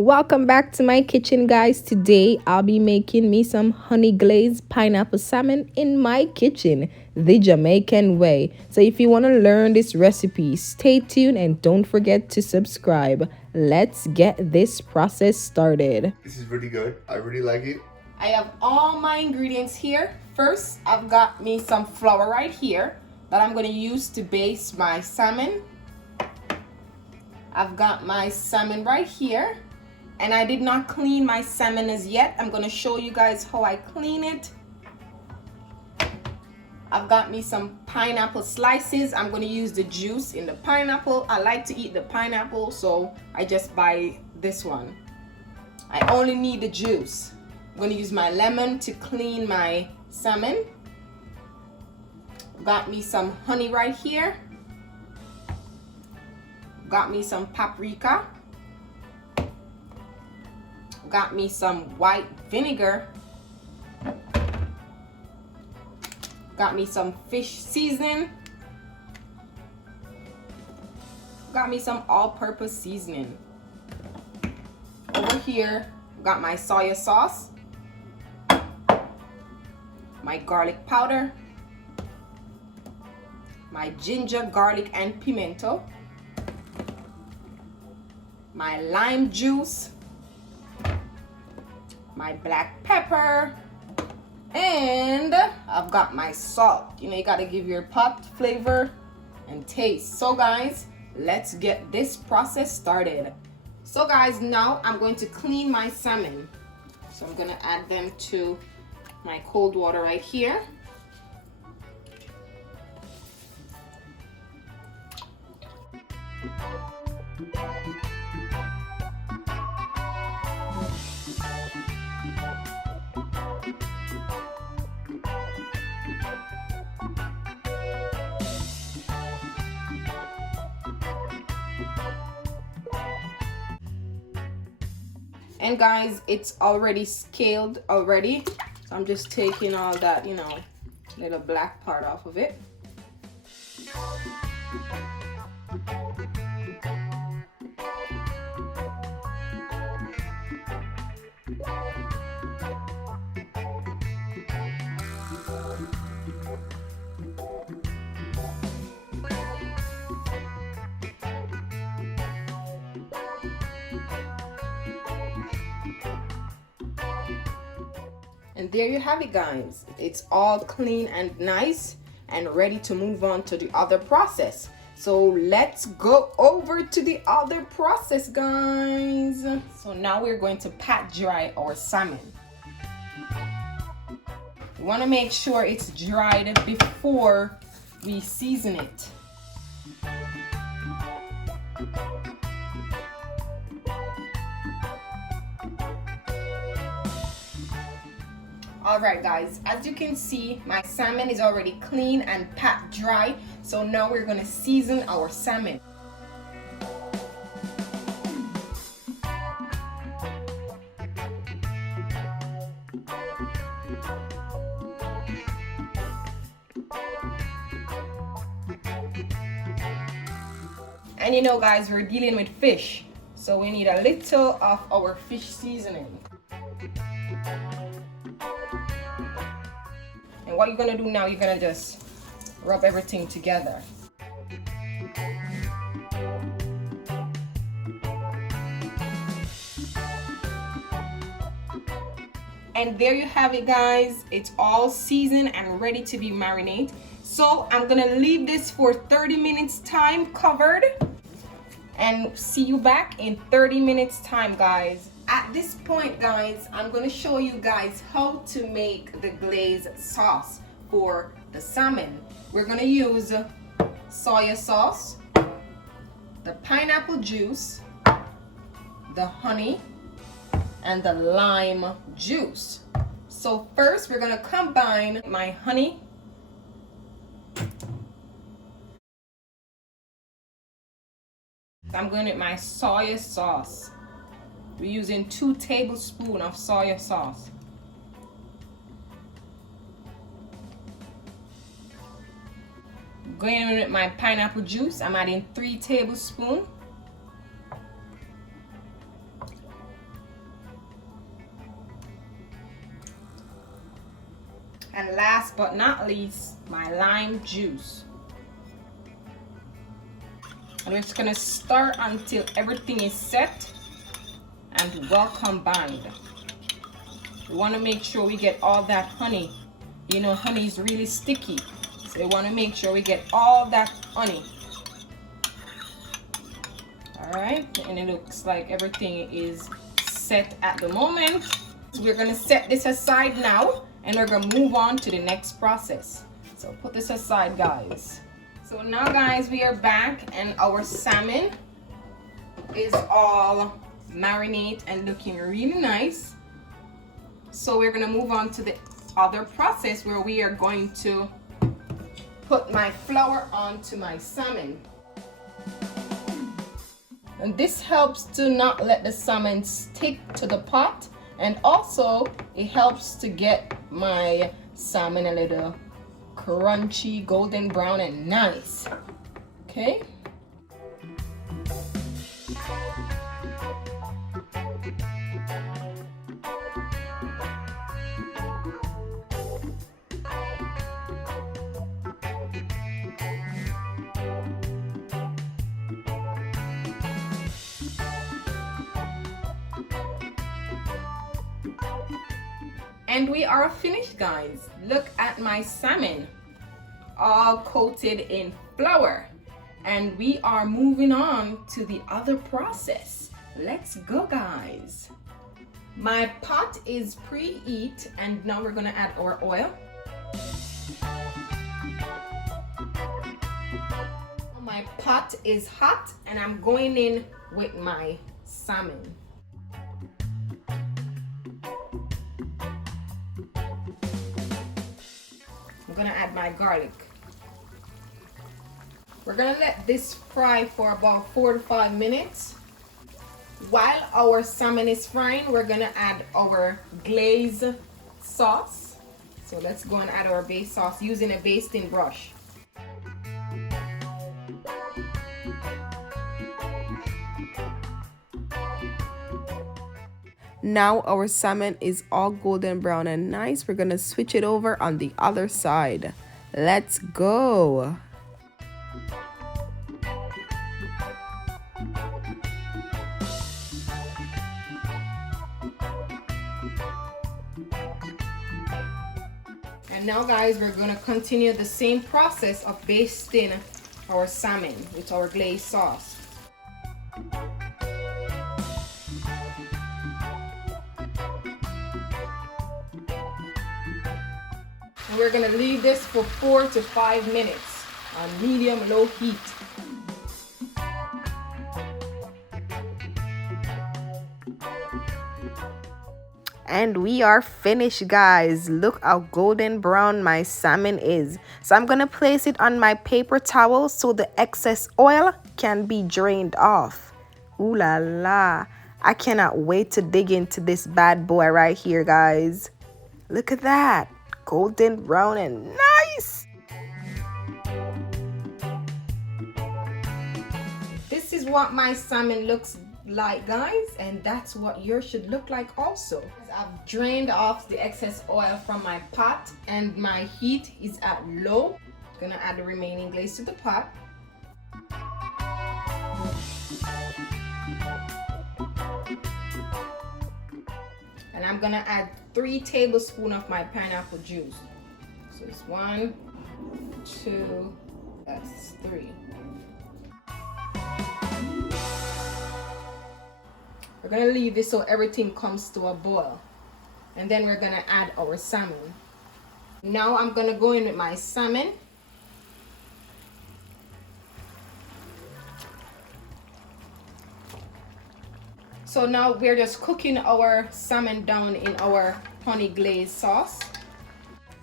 Welcome back to my kitchen, guys. Today I'll be making me some honey glazed pineapple salmon in my kitchen, the Jamaican way. So if you want to learn this recipe, stay tuned and don't forget to subscribe. Let's get this process started. This is really good. I really like it. I have all my ingredients here. First, I've got me some flour right here that I'm going to use to base my salmon. I've got my salmon right here. And I did not clean my salmon as yet. I'm going to show you guys how I clean it. I've got me some pineapple slices. I'm going to use the juice in the pineapple. I like to eat the pineapple, so I just buy this one. I only need the juice. I'm going to use my lemon to clean my salmon. Got me some honey right here. Got me some paprika. Got me some white vinegar. Got me some fish seasoning. Got me some all-purpose seasoning. Over here, got my soy sauce, my garlic powder, my ginger, garlic, and pimento, my lime juice, my black pepper, and I've got my salt. You know, you gotta give your pot flavor and taste. So guys, let's get this process started. So guys, now I'm going to clean my salmon. So I'm gonna add them to my cold water right here. And guys, it's already scaled already. So I'm just taking all that, you know, little black part off of it. And there you have it, guys. It's all clean and nice and ready to move on to the other process. So let's go over to the other process, guys. So now we're going to pat dry our salmon. We want to make sure it's dried before we season it. Alright guys, as you can see, my salmon is already clean and pat dry. So now we're going to season our salmon. And you know guys, we're dealing with fish, so we need a little of our fish seasoning. And what you're gonna do now, you're gonna just rub everything together. And there you have it, guys. It's all seasoned and ready to be marinated. So I'm gonna leave this for 30 minutes time covered. And see you back in 30 minutes time, guys. At this point, guys, I'm going to show you guys how to make the glaze sauce for the salmon. We're going to use soy sauce, the pineapple juice, the honey, and the lime juice. So first, we're going to combine my honey, I'm going with my soy sauce. We're using 2 tablespoons of soy sauce. Going in with my pineapple juice, I'm adding 3 tablespoons. And last but not least, my lime juice. And we're just gonna stir until everything is set and well combined. We want to make sure we get all that honey. You know, honey is really sticky, so we want to make sure we get all that honey. All right, and it looks like everything is set at the moment. So we're gonna set this aside now, and we're gonna move on to the next process. So put this aside, guys. So now, guys, we are back, and our salmon is all marinate and looking really nice. So we're gonna move on to the other process where we are going to put my flour onto my salmon. And this helps to not let the salmon stick to the pot, and also it helps to get my salmon a little crunchy, golden brown, and nice. Okay. And we are finished, guys. Look at my salmon, all coated in flour. And we are moving on to the other process. Let's go, guys. My pot is preheat, and now we're gonna add our oil. My pot is hot, and I'm going in with my salmon. I'm gonna add my garlic. We're gonna let this fry for about 4 to 5 minutes. While our salmon is frying, we're gonna add our glaze sauce. So let's go and add our base sauce using a basting brush. Now our salmon is all golden brown and nice. We're gonna switch it over on the other side. Let's go. And now, guys, we're gonna continue the same process of basting our salmon with our glaze sauce. And we're gonna leave this for 4 to 5 minutes on medium-low heat. And we are finished, guys. Look how golden brown my salmon is. So I'm gonna place it on my paper towel so the excess oil can be drained off. Ooh la la. I cannot wait to dig into this bad boy right here, guys. Look at that. Golden brown and nice. This is what my salmon looks like, guys, and that's what yours should look like also. I've drained off the excess oil from my pot, and my heat is at low. I'm gonna add the remaining glaze to the pot. And I'm gonna add 3 tablespoons of my pineapple juice. So it's 1, 2, that's 3. We're gonna leave this so everything comes to a boil, and then we're gonna add our salmon. Now I'm gonna go in with my salmon. So now we're just cooking our salmon down in our honey glaze sauce.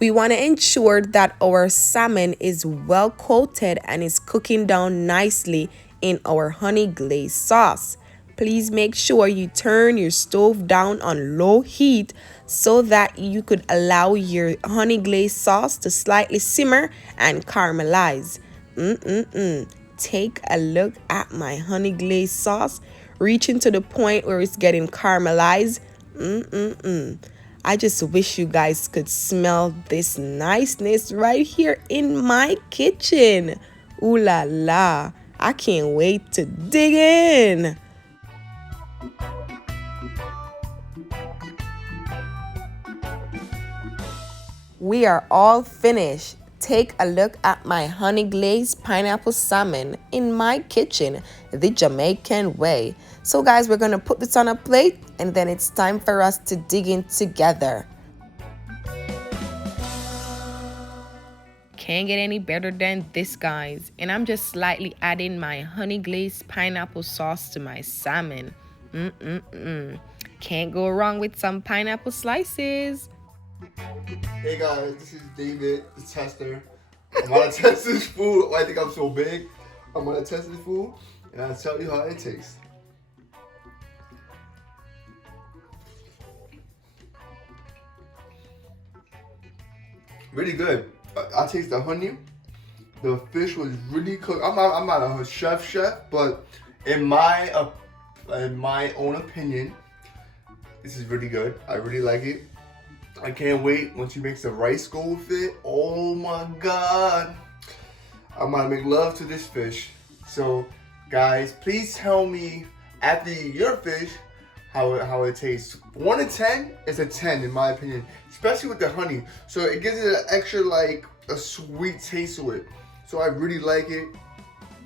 We want to ensure that our salmon is well coated and is cooking down nicely in our honey glaze sauce. Please make sure you turn your stove down on low heat so that you could allow your honey glaze sauce to slightly simmer and caramelize. Take a look at my honey glaze sauce reaching to the point where it's getting caramelized. I just wish you guys could smell this niceness right here in my kitchen. Ooh la la. I can't wait to dig in. We are all finished. Take a look at my honey glazed pineapple salmon in my kitchen, the Jamaican way. So guys, we're gonna put this on a plate and then it's time for us to dig in together. Can't get any better than this, guys. And I'm just slightly adding my honey glazed pineapple sauce to my salmon. Can't go wrong with some pineapple slices. Hey guys, this is David, the tester. I'm gonna test this food. I think I'm so big. I'm gonna test this food and I'll tell you how it tastes. Really good. I taste the honey. The fish was really cooked. I'm not a chef, but in my own opinion, this is really good. I really like it. I can't wait when she makes the rice go with it. Oh my God. I'm gonna make love to this fish. So guys, please tell me after you eat your fish how it tastes. 1 to 10 is a 10 in my opinion, especially with the honey. So it gives it an extra like a sweet taste to it. So I really like it.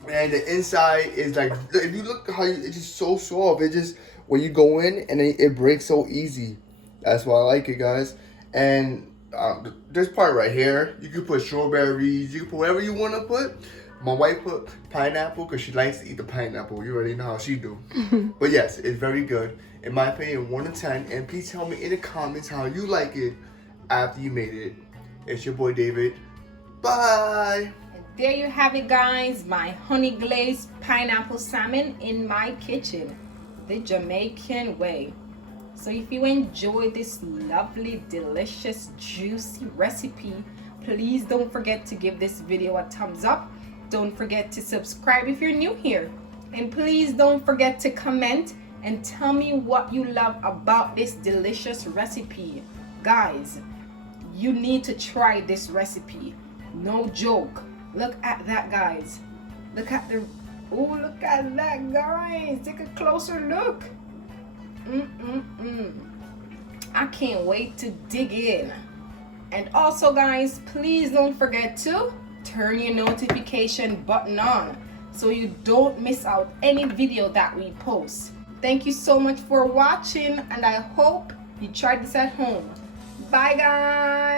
And the inside is like, if you look how it's just so soft. It just, when you go in and it breaks so easy. That's why I like it, guys. And this part right here, you can put strawberries, you can put whatever you want to put. My wife put pineapple because she likes to eat the pineapple. You already know how she do. But yes, it's very good. In my opinion, 1 to 10. And please tell me in the comments how you like it after you made it. It's your boy David. Bye. There you have it, guys. My honey glazed pineapple salmon in my kitchen, the Jamaican way. So if you enjoyed this lovely, delicious, juicy recipe, please don't forget to give this video a thumbs up. Don't forget to subscribe if you're new here. And please don't forget to comment and tell me what you love about this delicious recipe. Guys, you need to try this recipe. No joke. Look at that, guys. Look at the, oh, look at that, guys. Take a closer look. I can't wait to dig in. And also, guys, please don't forget to turn your notification button on so you don't miss out any video that we post. Thank you so much for watching, and I hope you tried this at home. Bye, guys.